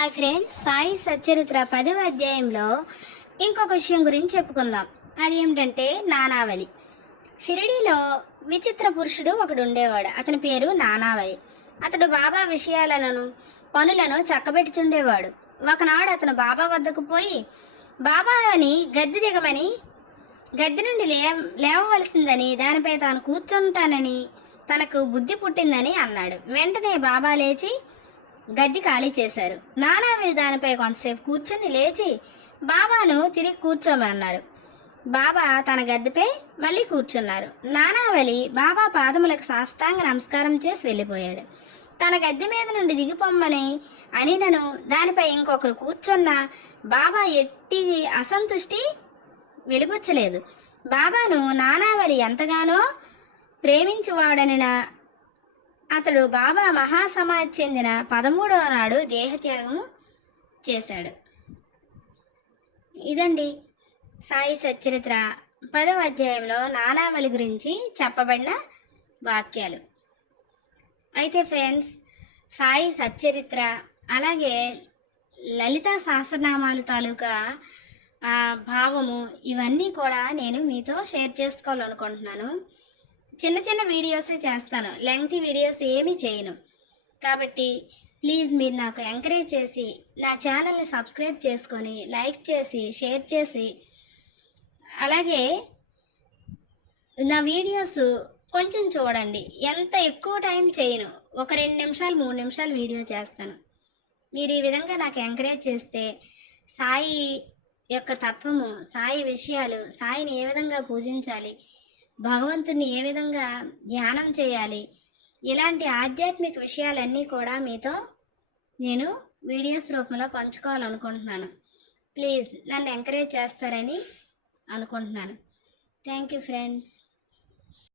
Hi friends Sai Satcharitra పదవ అధ్యాయంలో ఇంకొక విషయం గురించి చెప్పుకుందాం. అది ఏమిటంటే నానావళి. షిరిడీలో విచిత్ర పురుషుడు ఒకడు ఉండేవాడు. అతని పేరు నానావళి. అతడు బాబా విషయాలను పనులను చక్కబెట్టుచుండేవాడు. ఒకనాడు అతను బాబా వద్దకు పోయి బాబా అని గద్దె దిగమని గద్దె నుండి లే లేవవలసిందని దానిపై తాను కూర్చుంటానని తనకు బుద్ధి పుట్టిందని అన్నాడు. వెంటనే బాబా లేచి గడ్డి ఖాళీ చేశారు. నానావిని దానిపై కొంతసేపు కూర్చొని లేచి బాబాను తిరిగి కూర్చోమన్నారు బాబా తన గద్దెపై మళ్ళీ కూర్చున్నారు. నానావలి బాబా పాదములకు సాష్టాంగ నమస్కారం చేసి వెళ్ళిపోయాడు. తన గద్దె మీద నుండి దిగిపోమ్మని అనినను దానిపై ఇంకొకరు కూర్చున్న బాబా ఎట్టి అసంతుష్టి వెలిబుచ్చలేదు. బాబాను నానావలి ఎంతగానో ప్రేమించువాడనిన అతడు బాబా మహాసమాధి చెందిన పదమూడవ నాడు దేహత్యాగం చేశాడు. ఇదండి సాయి సచ్చరిత్ర పదవ అధ్యాయంలో నానామలి గురించి చెప్పబడిన వాక్యాలు. అయితే ఫ్రెండ్స్ సాయి సచ్చరిత్ర అలాగే లలితా సహస్రనామాలు తాలూకా భావము ఇవన్నీ కూడా నేను మీతో షేర్ చేసుకోవాలనుకుంటున్నాను. చిన్న చిన్న వీడియోసే చేస్తాను. లెంగ్త్ వీడియోస్ ఏమీ చేయను. కాబట్టి ప్లీజ్ మీరు నాకు ఎంకరేజ్ చేసి నా ఛానల్ని సబ్స్క్రైబ్ చేసుకొని లైక్ చేసి షేర్ చేసి అలాగే నా వీడియోస్ కొంచెం చూడండి. ఎంత ఎక్కువ టైం చేయను. ఒక రెండు నిమిషాలు మూడు నిమిషాలు వీడియో చేస్తాను. మీరు ఈ విధంగా నాకు ఎంకరేజ్ చేస్తే సాయి యొక్క తత్వము సాయి విషయాలు సాయిని ఏ విధంగా పూజించాలి భగవంతుని ఏ విధంగా ధ్యానం చేయాలి? ఇలాంటి ఆధ్యాత్మిక విషయాలన్నీ కూడా మీతో నేను వీడియోస్ రూపంలో పంచుకోవాలనుకుంటున్నాను. ప్లీజ్ నన్ను ఎంకరేజ్ చేస్తారని అనుకుంటున్నాను. Thank you friends.